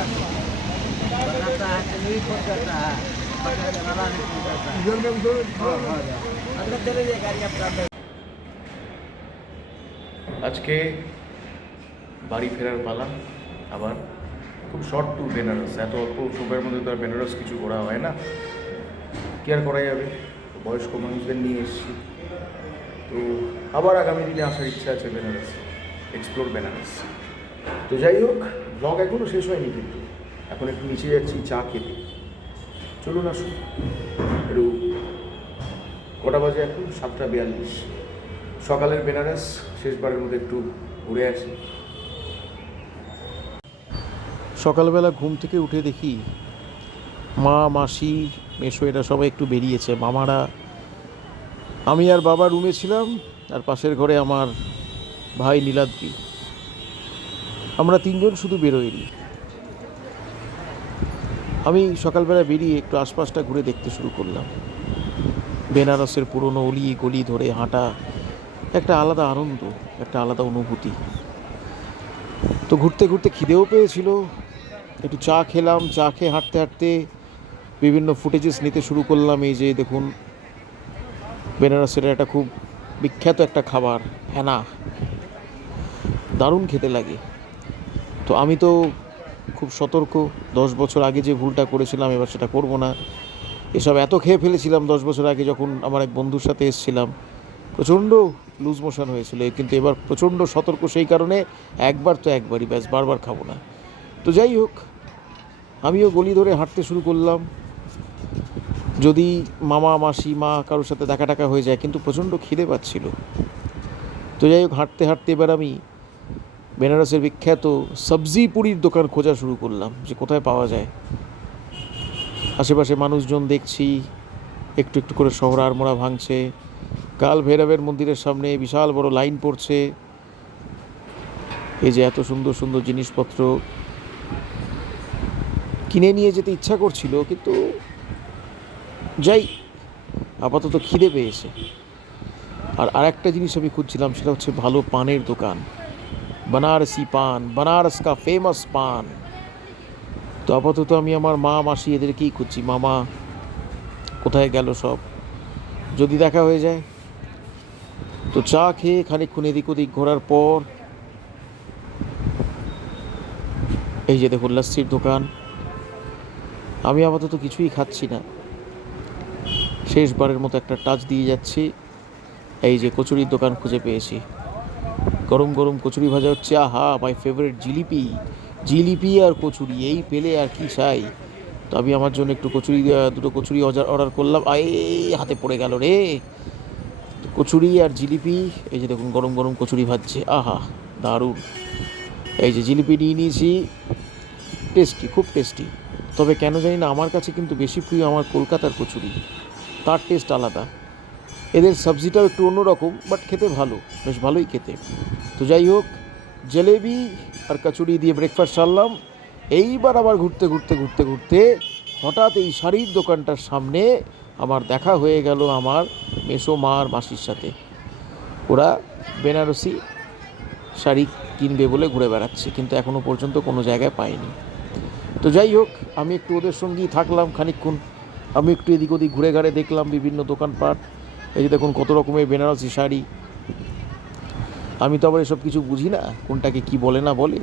बनाता है नहीं फोन करता है वाला नहीं फोन करता है इधर में उधर अंदर चले जाए गाड़ी अपना আজকে বাড়ি ফেরার পালা আবার খুব শর্ট ট্যুর বেনারস। এত অল্প সময়ের মধ্যে তো আর বেনারস কিছু ঘোরা হয় না, কি আর করা যাবে। বয়স্ক মানুষদের নিয়ে এসেছি, তো আবার আগামী দিনে আসার ইচ্ছা আছে বেনারস, এক্সপ্লোর বেনারস। তো যাই হোক, ব্লগ এখনও শেষ হয়নি, কিন্তু এখন একটু নিচে যাচ্ছি চা খেতে। চলুন আসুন। একটু কটা বাজে এখন? 7:42। সকালের বেনারস শেষবারের মধ্যে একটু ঘুরে আসি। সকালবেলা ঘুম থেকে উঠে দেখি মা, মাসি, মেসো এরা সবাই একটু বেরিয়েছে। মামারা, আমি আর বাবা রুমে ছিলাম, আর পাশের ঘরে আমার ভাই নীলাদ্রি। আমরা তিনজন শুধু বেরোইনি। আমি সকালবেলা বেরিয়ে একটু আশপাশটা ঘুরে দেখতে শুরু করলাম। বেনারসের পুরনো অলি গলি ধরে হাঁটা একটা আলাদা আনন্দ, একটা আলাদা অনুভূতি। তো ঘুরতে ঘুরতে খিদেও পেয়েছিল, একটু চা খেলাম। চা খেয়ে হাঁটতে হাঁটতে বিভিন্ন ফুটেজেস নিতে শুরু করলাম। এই যে দেখুন, বেনারসের একটা খুব বিখ্যাত একটা খাবার হেনা, দারুণ খেতে লাগে। তো আমি তো খুব সতর্ক, 10 বছর আগে যে ভুলটা করেছিলাম এবার সেটা করব না। এসব এত খেয়ে ফেলেছিলাম 10 বছর আগে, যখন আমার এক বন্ধুর সাথে এসেছিলাম, প্রচণ্ড লুজ মোশন হয়েছিল। কিন্তু এবার প্রচণ্ড সতর্ক, সেই কারণে একবার তো একবারই, ব্যাস, বারবার খাবো না। তো যাই হোক, আমিও গলি ধরে হাঁটতে শুরু করলাম। যদি মামা, মাসি, মা কারোর সাথে দেখা টাকা হয়ে যায়, কিন্তু প্রচণ্ড খিদে পাচ্ছিল। তো যাই হোক, হাঁটতে হাঁটতে এবার আমি বেনারসের বিখ্যাত সবজি পুরির দোকান খোঁজা শুরু করলাম, যে কোথায় পাওয়া যায়। আশেপাশে মানুষজন দেখছি একটু একটু করে শহর আড়মোড়া ভাঙছে। কাল ভৈরবের মন্দিরের সামনে বিশাল বড় লাইন পড়ছে। এই যে এত সুন্দর সুন্দর জিনিসপত্র কিনে নিয়ে যেতে ইচ্ছা করছিল, কিন্তু যাই, আপাতত খিদে পেয়েছে। আর আরেকটা জিনিস আমি খুঁজছিলাম, সেটা হচ্ছে ভালো পানের দোকান, बनारसी পান, बनारस का फेमस পান। তো আপাতত আমি আমার মা, মাসি এদেরকেই খুঁজছি। মামা কোথায় গেল সব, যদি দেখা হয়ে যায়। তো চা খেয়ে খানিকক্ষণ এদিক ওদিক ঘোরার পর এই যে দেখুন লস্যির দোকান। আমি আপাতত কিছুই খাচ্ছি না, শেষবারের মতো একটা টাচ দিয়ে যাচ্ছি। এই যে কচুরির দোকান খুঁজে পেয়েছি, গরম গরম কচুরি ভাজা হচ্ছে। আহা, মাই ফেভারিট জিলিপি। জিলিপি আর কচুরি, এই পেলে আর কি চাই। তো আমি আমার জন্য একটু কচুরি, দুটো কচুরি অর্ডার করলাম। এই হাতে পড়ে গেল রে। কচুরি আর জিলিপি, এই যে দেখুন গরম গরম কচুরি ভাজছে, আহা দারুণ। এই যে জিলিপি নিয়ে নিয়েছি, টেস্টি, খুব টেস্টি। তবে কেন জানি না আমার কাছে কিন্তু বেশি প্রিয় আমার কলকাতার কচুরি, তার টেস্ট আলাদা। এদের সবজিটাও একটু অন্যরকম, বাট খেতে ভালো, বেশ ভালোই খেতে। তো যাই হোক, জলেবি আর কচুরি দিয়ে ব্রেকফাস্ট সারলাম। এইবার আবার ঘুরতে ঘুরতে ঘুরতে ঘুরতে হঠাৎ এই শাড়ির দোকানটার সামনে আমার দেখা হয়ে গেল আমার মেসো মা আর মাসির সাথে। ওরা বেনারসি শাড়ি কিনবে বলে ঘুরে বেড়াচ্ছে, কিন্তু এখনও পর্যন্ত কোনো জায়গায় পাইনি। তো যাই হোক, আমি একটু ওদের সঙ্গেই থাকলাম খানিকক্ষণ। আমি একটু এদিক ওদিক ঘুরে ঘাড়ে দেখলাম বিভিন্ন দোকানপাট। এই যে দেখুন কত রকমের বেনারসি শাড়ি। আমি তো আবার এসব কিছু বুঝি না, কোনটাকে কি বলে না বলে।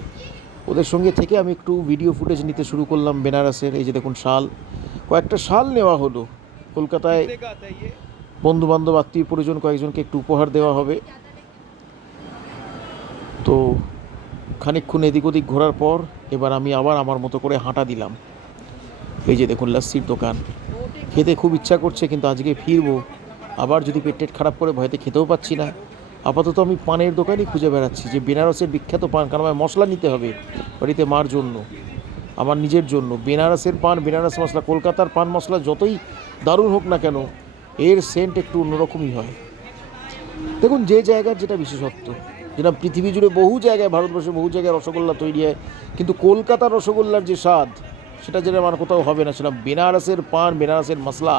ওদের সঙ্গে থেকে আমি একটু ভিডিও ফুটেজ নিতে শুরু করলাম বেনারসের। এই যে দেখুন শাল, কয়েকটা শাল নেওয়া হলো। কলকাতায় বন্ধুবান্ধব, আত্মীয় পরিজন কয়েকজনকে একটু উপহার দেওয়া হবে। তো খানিকক্ষণ এদিক ওদিক ঘোরার পর এবার আমি আবার আমার মতো করে হাঁটা দিলাম। এই যে দেখুন লস্যির দোকান, খেতে খুব ইচ্ছা করছে, কিন্তু আজকে ফিরবো। আবার যদি পেট খারাপ করে ভয়তে খেতেও পাচ্ছি না। আপাতত আমি পানের দোকানই খুঁজে বেড়াচ্ছি, যে বেনারসের বিখ্যাত পান। কারণ আমার মশলা নিতে হবে বাড়িতে মার জন্য, আমার নিজের জন্য। বেনারসের পান, বেনারস মশলা, কলকাতার পান মশলা যতই দারুণ হোক না কেন, এর সেন্ট একটু অন্যরকমই হয়। দেখুন, যে জায়গার যেটা বিশেষত্ব, যেটা পৃথিবী জুড়ে বহু জায়গায়, ভারতবর্ষে বহু জায়গায় রসগোল্লা তৈরি হয়, কিন্তু কলকাতার রসগোল্লার যে স্বাদ, সেটা যেটা আমার কোথাও হবে না। সেটা বেনারসের পান, বেনারসের মশলা।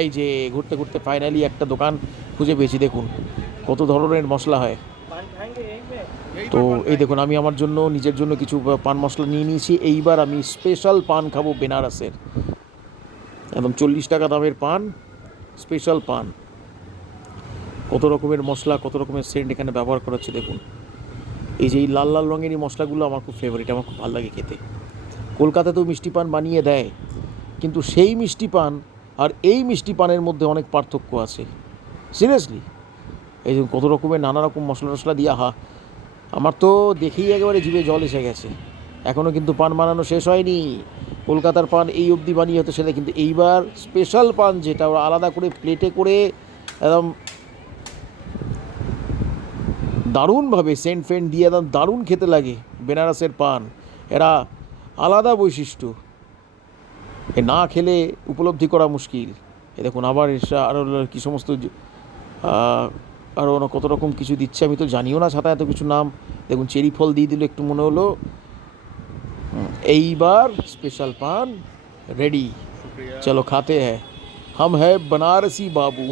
এই যে ঘুরতে ঘুরতে ফাইনালি একটা দোকান খুঁজে পেয়েছি। দেখুন কত ধরনের মশলা হয়। তো এই দেখুন, আমি আমার জন্য নিজের জন্য কিছু পান মশলা নিয়ে নিয়েছি। এইবার আমি স্পেশাল পান খাবো বেনারসের, একদম 40 টাকা দামের পান, স্পেশাল পান। কত রকমের মশলা, কত রকমের সেন্ট এখানে ব্যবহার করা হচ্ছে দেখুন। এই যে এই লাল লাল রঙের এই মশলাগুলো আমার খুব ফেভারিট, আমার খুব ভালো লাগে খেতে। কলকাতাতেও মিষ্টি পান বানিয়ে দেয়, কিন্তু সেই মিষ্টি পান আর এই মিষ্টি পানের মধ্যে অনেক পার্থক্য আছে, সিরিয়াসলি। এই যে কত রকমের নানা রকম মশলা টশলা দিয়ে, আহা, আমার তো দেখেই একেবারে জিভে জল এসে গেছে। এখনও কিন্তু পান বানানো শেষ হয়নি। কলকাতার পান এই অবধি বানিয়ে হতো সেটা, কিন্তু এইবার স্পেশাল পান যেটা ওরা আলাদা করে প্লেটে করে একদম দারুণভাবে সেন্ট ফেন্ট দিয়ে একদম দারুণ খেতে লাগে বেনারসের পান। এরা আলাদা বৈশিষ্ট্য, এ না খেলে উপলব্ধি করা মুশকিল। এ দেখুন আবার এসা আরও কী সমস্ত আরও কত রকম কিছু দিচ্ছে, আমি তো জানিও না ছাতা এত কিছু নাম। দেখুন চেরি ফল দিয়ে দিল, একটু মনে হলো। এইবার স্পেশাল পান রেডি, চলো খাতে হ্যাঁ, हम है बनारसी बाबू।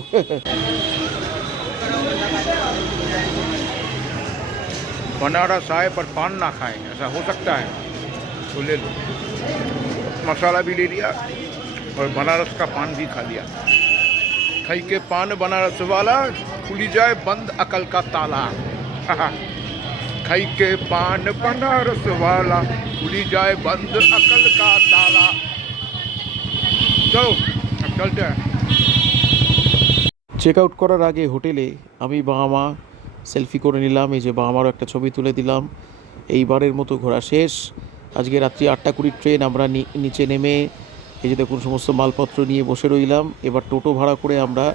बनारस आए पर पान ना खाएं, ऐसा हो सकता है? तो ले लो, मसाला भी ले लिया और बनारस का पान भी खा लिया। खाई के पान बनारस वाला, खुली जाए बंद अकल का ताला। खाई के पान बनारस वाला, खुली जाए बंद अकल का ताला। चलो अब चलते हैं। চেক আউট করার আগে হোটেলে আমি বাবা মা সেলফি করে নিলাম। এই যে বাবা মারও একটা ছবি তুলে দিলাম। এইবারের মতো ঘোরা শেষ। আজকে রাত্রি 8:20 ট্রেন, আমরা নিচে নেমে এই যে দেখুন সমস্ত মালপত্র নিয়ে বসে রইলাম। এবার টোটো ভাড়া করে আমরা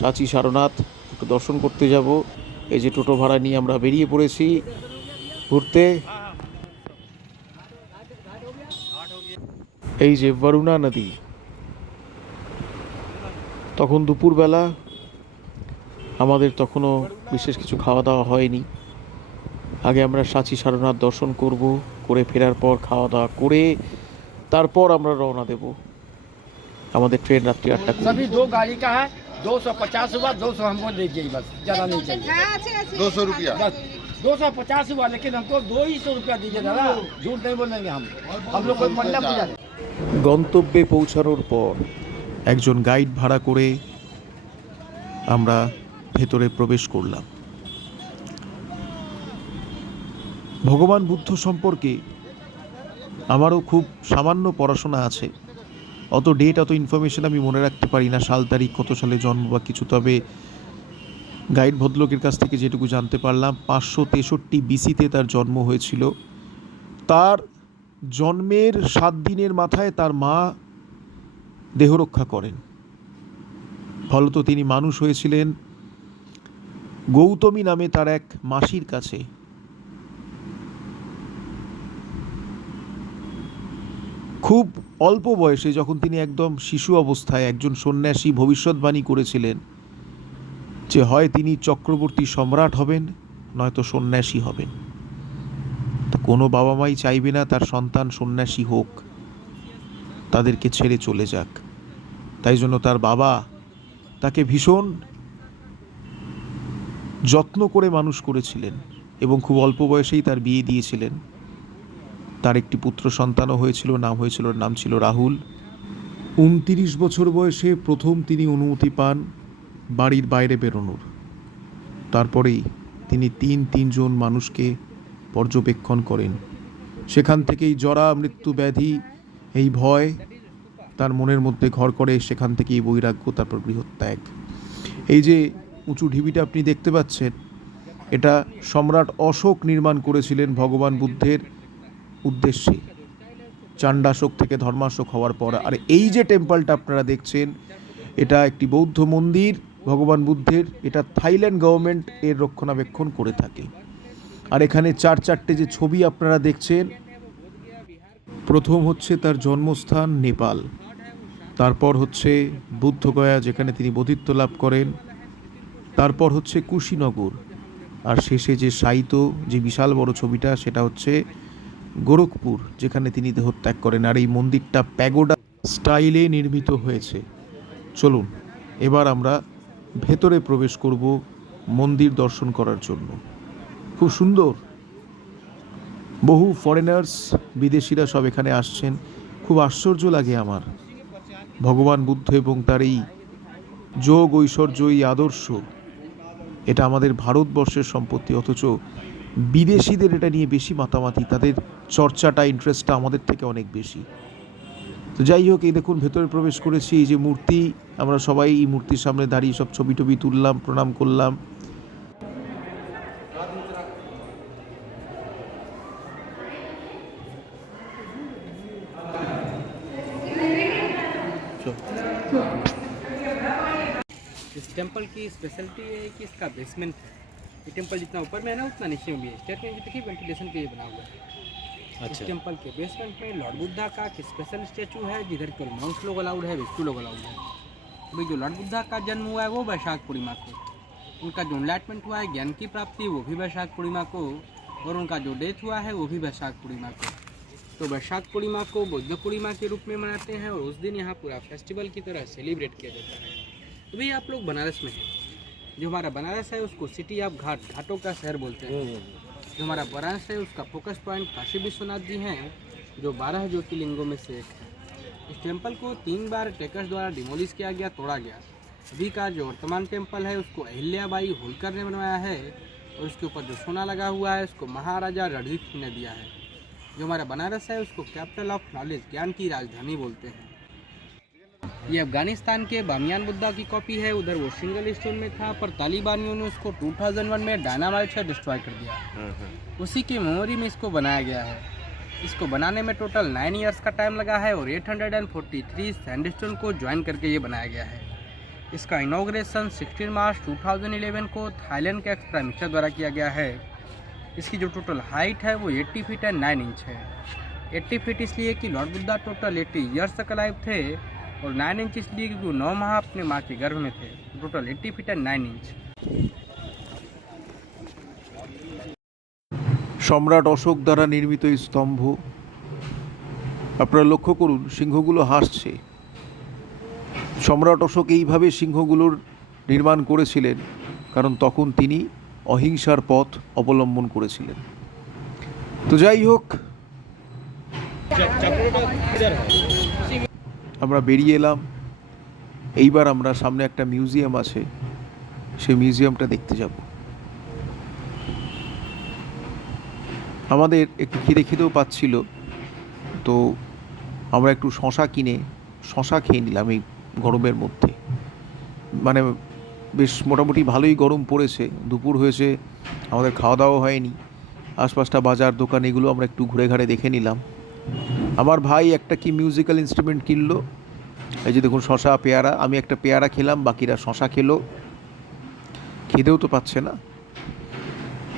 সাঁচি সারনাথ একটু দর্শন করতে যাব। এই যে টোটো ভাড়া নিয়ে আমরা বেরিয়ে পড়েছি ঘুরতে। এই যে বরুণা নদী, তখন দুপুরবেলা, আমাদের তখনও বিশেষ কিছু খাওয়া দাওয়া হয়নি। আগে আমরা সাঁচি সারনাথ দর্শন করব, করে ফেরার পর খাওয়া দাওয়া করে তারপর আমরা রওনা দেব। আমাদের ট্রেন রাত্রি 8:20। सभी 2 गाड़ी का है, 250 हुआ, 200 हमको दीजिए बस, ज़्यादा नहीं चाहिए। 200 रुपया बस 250 हुआ, लेकिन हमको 200 रुपया दीजिए दादा, झूठ नहीं बोलेंगे हम लोग कोई मंडप पूजा। গন্তব্যে পৌঁছানোর পর একজন গাইড ভাড়া করে আমরা ভেতরে প্রবেশ করলাম। ভগবান বুদ্ধ সম্পর্কে আমারও খুব সামান্য পড়াশোনা আছে, অত ডেট অত ইনফরমেশন আমি মনে রাখতে পারি না, সাল তারিখ কত সালে জন্ম বা কিছু। তবে গাইড ভদ্রলোকের কাছ থেকে যেটুকু জানতে পারলাম, 563 বিসিতে তার জন্ম হয়েছিল। তার জন্মের 7 দিনের মাথায় তার মা দেহরক্ষা করেন, ফলত তিনি মানুষ হয়েছিলেন গৌতমী নামে তার এক মাসির কাছে। খুব অল্প বয়সে যখন তিনি একদম শিশু অবস্থায় একজন সন্ন্যাসী ভবিষ্যৎবাণী করেছিলেন যে হয় তিনি চক্রবর্তী সম্রাট হবেন, নয়তো সন্ন্যাসী হবেন। তো কোনো বাবা মাই চাইবে না তার সন্তান সন্ন্যাসী হোক, তাদেরকে ছেড়ে চলে যাক। তাই জন্য তার বাবা তাকে ভীষণ যত্ন করে মানুষ করেছিলেন এবং খুব অল্প বয়সেই তার বিয়ে দিয়েছিলেন। তার একটি পুত্র সন্তানও হয়েছিল, নাম ছিল রাহুল। 29 বছর বয়সে প্রথম তিনি অনুমতি পান বাড়ির বাইরে বেরোনোর। তারপরেই তিনি তিনজন মানুষকে পর্যবেক্ষণ করেন। সেখান থেকেই জরা মৃত্যু ব্যাধি, এই ভয় তার মনের মধ্যে ঘর করে, সেখান থেকেই বৈরাগ্য, তারপর গৃহত্যাগ। এই যে উঁচু ঢিবিটা আপনি দেখতে পাচ্ছেন, এটা সম্রাট অশোক নির্মাণ করেছিলেন ভগবান বুদ্ধের উদ্দেশ্যে, চাণ্ডাশোক থেকে ধর্মাশোক হওয়ার পর। আর এই যে টেম্পলটা আপনারা দেখছেন, এটা একটি বৌদ্ধ মন্দির ভগবান বুদ্ধের। এটা থাইল্যান্ড গভর্নমেন্ট এর রক্ষণাবেক্ষণ করে থাকে। আর এখানে 4-4টে যে ছবি আপনারা দেখছেন, প্রথম হচ্ছে তার জন্মস্থান নেপাল, তারপর হচ্ছে বুদ্ধগয়া যেখানে তিনি বোধিত্ব লাভ করেন, তারপর হচ্ছে কুশীনগর, আর শেষে যে শায়িত যে বিশাল বড় ছবিটা সেটা হচ্ছে গোরখপুর, যেখানে তিনি দেহত্যাগ করেন। আর এই মন্দিরটা প্যাগোডা স্টাইলে নির্মিত হয়েছে। চলুন এবার আমরা ভেতরে প্রবেশ করব মন্দির দর্শন করার জন্য। খুব সুন্দর, বহু ফরেনার্স, বিদেশিরা সব এখানে আসছেন। খুব আশ্চর্য লাগে আমার, ভগবান বুদ্ধ এবং তার এই যোগ ঐশ্বর্য, এই আদর্শ, এটা আমাদের ভারতবর্ষের সম্পত্তি, অথচ বিদেশিদের এটা নিয়ে বেশি মাতামাতি, তাদের চর্চাটা, ইন্টারেস্টটা আমাদের থেকে অনেক বেশি। তো যাই হোক, এই দেখুন ভেতরে প্রবেশ করেছি, এই যে মূর্তি, আমরা সবাই এই মূর্তির সামনে দাঁড়িয়ে সব ছবি টবি তুললাম, প্রণাম করলাম। इस टेम्पल की स्पेशलिटी है कि इसका बेसमेंट है। ये टेम्पल जितना ऊपर में है ना उतना नीचे में भी है। स्टेट में भी देखिए वेंटिलेशन के लिए बना हुआ है। इस टेम्पल के बेसमेंट में लॉर्ड बुद्धा का एक स्पेशल स्टैचू है, जिधर केवल मॉन्क्स लोग अलाउड है, भिक्षु लोग अलाउड है। अभी जो लॉर्ड बुद्धा का जन्म हुआ है वो वैशाख पूर्णिमा को, उनका जो एनलाइटमेंट हुआ है, ज्ञान की प्राप्ति, वो भी वैशाख पूर्णिमा को, और उनका जो डेथ हुआ है वो भी वैशाख पूर्णिमा को। तो वैशाख पूर्णिमा को बुद्ध पूर्णिमा के रूप में मनाते हैं और उस दिन यहाँ पूरा फेस्टिवल की तरह सेलिब्रेट किया जाता है। अभी आप लोग बनारस में हैं। जो हमारा बनारस है उसको सिटी ऑफ घाटों का शहर बोलते हैं। जो हमारा बनारस है उसका फोकस पॉइंट काशी विश्वनाथ जी हैं, जो 12 ज्योतिर्लिंगों में से एक है। इस टेम्पल को 3 बार टेकर्स द्वारा डिमोलिश किया गया, तोड़ा गया। अभी का जो वर्तमान टेम्पल है उसको अहिल्याबाई होलकर ने बनवाया है, और उसके ऊपर जो सोना लगा हुआ है उसको महाराजा रणजीत सिंह ने दिया है। जो हमारा बनारस है उसको कैपिटल ऑफ नॉलेज, ज्ञान की राजधानी बोलते हैं। ये अफगानिस्तान के बामियान बुद्धा की कॉपी है, उधर वो सिंगल स्टोन में था, पर तालिबानियों ने उसको 2001 में डायनामाइट से डिस्ट्रॉय कर दिया। उसी की मेमोरी में इसको बनाया गया है। इसको बनाने में टोटल 9 इयर्स का टाइम लगा है, और 843 सैंडस्टोन को ज्वाइन करके ये बनाया गया है। इसका इनॉग्रेशन 16 मार्च 2011 को थाईलैंड के एक्स प्राइम मिनिस्टर द्वारा किया गया है। इसकी जो टोटल हाइट है वो 80 फीट एंड 9 इंच है। 80 फीट इसलिए कि लॉर्ड बुद्धा टोटल 80 ईयर्स तक अलाइव थे, और 9 इंच इसलिए क्योंकि 9 माह अपने माँ के गर्भ में थे। Total 80 feet and 9 inch. সম্রাট অশোক দ্বারা নির্মিত এই স্তম্ভ, আপনারা লক্ষ্য করুন সিংহগুলো হাসছে। সম্রাট অশোক এইভাবে সিংহগুলোর নির্মাণ করেছিলেন, কারণ তখন তিনি অহিংসার পথ অবলম্বন করেছিলেন। তো যাই হোক, আমরা বেরিয়ে এলাম। এইবার আমরা সামনে একটা মিউজিয়াম আছে, সেই মিউজিয়ামটা দেখতে যাব। আমাদের একটু খিদেও পাচ্ছিল, তো আমরা একটু শশা কিনে শশা খেয়ে নিলাম এই গরমের মধ্যে। মানে বেশ মোটামুটি ভালোই গরম পড়েছে, দুপুর হয়েছে, আমাদের খাওয়া দাওয়া হয়নি। আশপাশটা বাজার দোকান এগুলো আমরা একটু ঘুরে ঘাড়ে দেখে নিলাম। আমার ভাই একটা কি মিউজিক্যাল ইনস্ট্রুমেন্ট কিনলো, এই যে দেখুন শশা, পেয়ারা। আমি একটা পেয়ারা খেলাম, বাকিরা শশা খেলো। খিদেও তো পাচ্ছে না,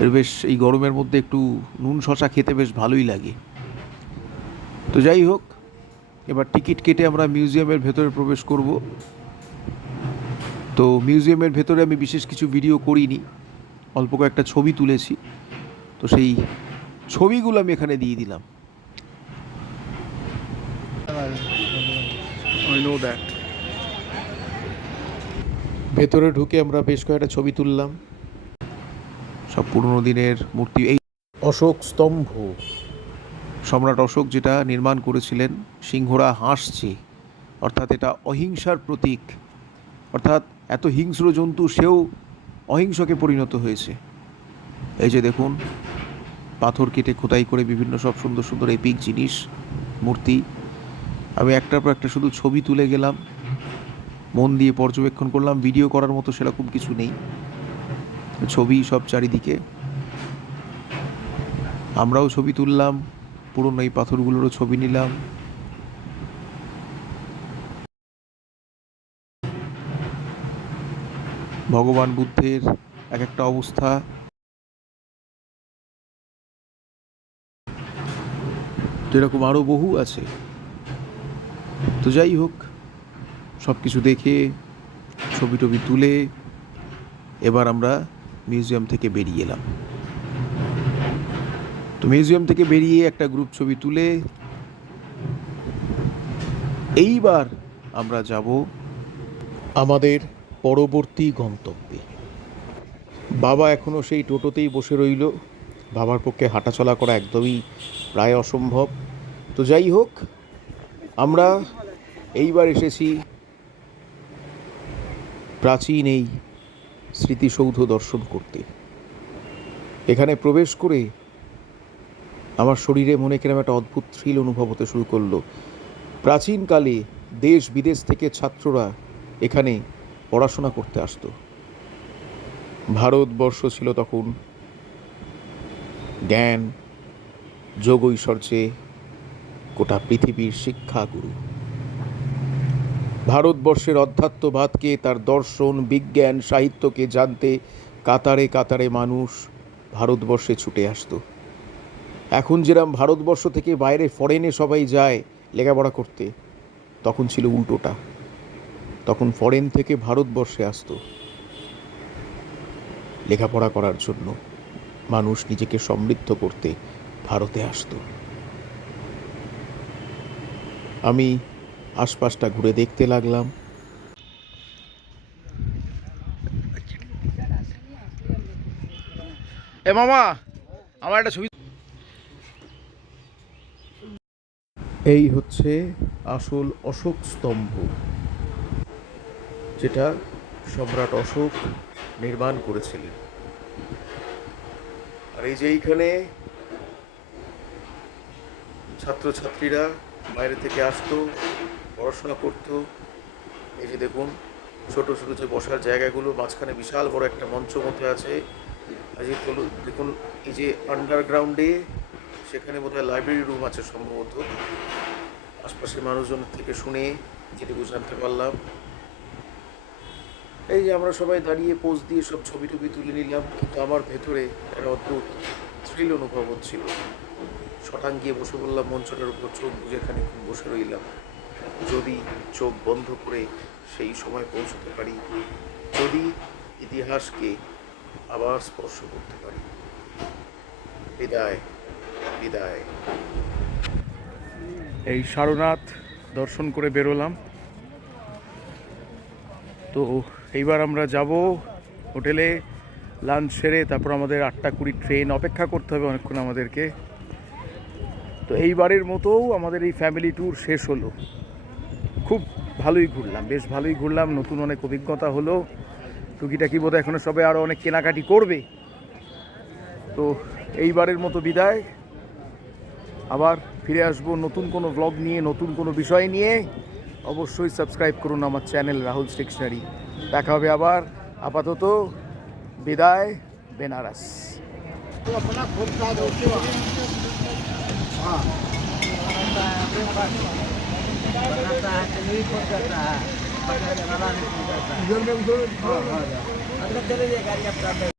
এর বেশ এই গরমের মধ্যে একটু নুন শশা খেতে বেশ ভালোই লাগে। তো যাই হোক, এবার টিকিট কেটে আমরা মিউজিয়ামের ভেতরে প্রবেশ করব। তো মিউজিয়ামের ভেতরে আমি বিশেষ কিছু ভিডিও করিনি, অল্প কয়েকটা ছবি তুলেছি, তো সেই ছবিগুলো আমি এখানে দিয়ে দিলাম। ভেতরে ঢুকে আমরা বেশ কয়েকটা ছবি তুললাম, সব পুরনো দিনের মূর্তি। এই অশোক স্তম্ভ, সম্রাট অশোক যেটা নির্মাণ করেছিলেন, সিংহরা হাসছে, অর্থাৎ এটা অহিংসার প্রতীক। অর্থাৎ এত হিংস্র জন্তু সেও অহিংসকে পরিণত হয়েছে। এই যে দেখুন, পাথর কেটে খোদাই করে বিভিন্ন সব সুন্দর সুন্দর এপিক জিনিস, মূর্তি। আমি একটার পর একটা শুধু ছবি তুলে গেলাম, মন দিয়ে পর্যবেক্ষণ করলাম। ভিডিও করার মতো সেরকম কিছু নেই, ছবি সব চারিদিকে। আমরাও ছবি তুললাম, পুরনো এই পাথরগুলোরও ছবি নিলাম। ভগবান বুদ্ধের এক একটা অবস্থা, যেরকম আরও বহু আছে। তো যাই হোক, সব কিছু দেখে ছবি টবি তুলে এবার আমরা মিউজিয়াম থেকে বেরিয়ে এলাম। তো মিউজিয়াম থেকে বেরিয়ে একটা গ্রুপ ছবি তুলে এইবার আমরা যাব আমাদের পরবর্তী গন্তব্যে। বাবা এখনও সেই টোটোতেই বসে রইল, বাবার পক্ষে হাঁটাচলা করা একদমই প্রায় অসম্ভব। তো যাই হোক, আমরা এইবার এসেছি প্রাচীন এই স্মৃতিসৌধ দর্শন করতে। এখানে প্রবেশ করে আমার শরীরে মনে কিরম একটা অদ্ভুত থ্রিল অনুভব হতে শুরু করলো। প্রাচীনকালে দেশ বিদেশ থেকে ছাত্ররা এখানে পড়াশোনা করতে আসতো। ভারতবর্ষ ছিল তখন জ্ঞান যোগ ঐশ্বর্যে গোটা পৃথিবীর শিক্ষাগুরু। ভারতবর্ষের অধ্যাত্মবাদকে, তার দর্শন, বিজ্ঞান, সাহিত্যকে জানতে কাতারে কাতারে মানুষ ভারতবর্ষে ছুটে আসতো। এখন যেরকম ভারতবর্ষ থেকে বাইরে ফরেনে সবাই যায় লেখাপড়া করতে, তখন ছিল উল্টোটা। তখন ফরেন থেকে ভারতবর্ষে আসতো লেখাপড়া করার জন্য। মানুষ নিজেকে সমৃদ্ধ করতে ভারতে আসতো। আমি আশপাশটা ঘুরে দেখতে লাগলাম। এ মামা, আমার একটা ছবি। এই হচ্ছে আসল অশোক স্তম্ভ, যেটা সম্রাট অশোক নির্মাণ করেছিলেন। আর এই যে এইখানে ছাত্রছাত্রীরা বাইরে থেকে আসতো, পড়াশোনা করতো। এই যে দেখুন ছোট ছোট যে বসার জায়গাগুলো, মাঝখানে বিশাল বড় একটা মঞ্চ মধ্যে আছে। আর যে দেখুন এই যে আন্ডারগ্রাউন্ডে, সেখানে বোধহয় লাইব্রেরি রুম আছে সম্ভবত। আশপাশের মানুষজন থেকে শুনে যেটুকু জানতে পারলাম। এই যে আমরা সবাই দাঁড়িয়ে পোজ দিয়ে সব ছবি টবি তুলে নিলাম, কিন্তু আমার ভেতরে একটা অদ্ভুত থ্রিল অনুভব হচ্ছিল। শটাং গিয়ে বসে বললাম মঞ্চটার উপর, চোখ বুঝে খানিকক্ষণ বসে রইলাম। যদি চোখ বন্ধ করে সেই সময় পৌঁছতে পারি, যদি ইতিহাসকে আবার স্পর্শ করতে পারি। বিদায় বিদায়। এই সারনাথ দর্শন করে বেরোলাম। তো এইবার আমরা যাব হোটেলে, লাঞ্চ সেরে তারপর আমাদের 8:20 ট্রেন, অপেক্ষা করতে হবে অনেকক্ষণ আমাদেরকে। তো এইবারের মতোও আমাদের এই ফ্যামিলি ট্যুর শেষ হলো। খুব ভালোই ঘুরলাম, বেশ ভালোই ঘুরলাম, নতুন অনেক অভিজ্ঞতা হলো। টুকিটাকি বোধহয় এখনো সবাই আরও অনেক কেনাকাটি করবে। তো এইবারের মতো বিদায়। আবার ফিরে আসবো নতুন কোনো ব্লগ নিয়ে, নতুন কোনো বিষয় নিয়ে। অবশ্যই সাবস্ক্রাইব করুন আমার চ্যানেল রাহুল স্টেশনারি। দেখা হবে আবার। आपातत विदाय बेनारस। तो अपना खुद का दोस्त बनाता है, नहीं खुद करता है, इधर में चले जाए गाड़ी अपना।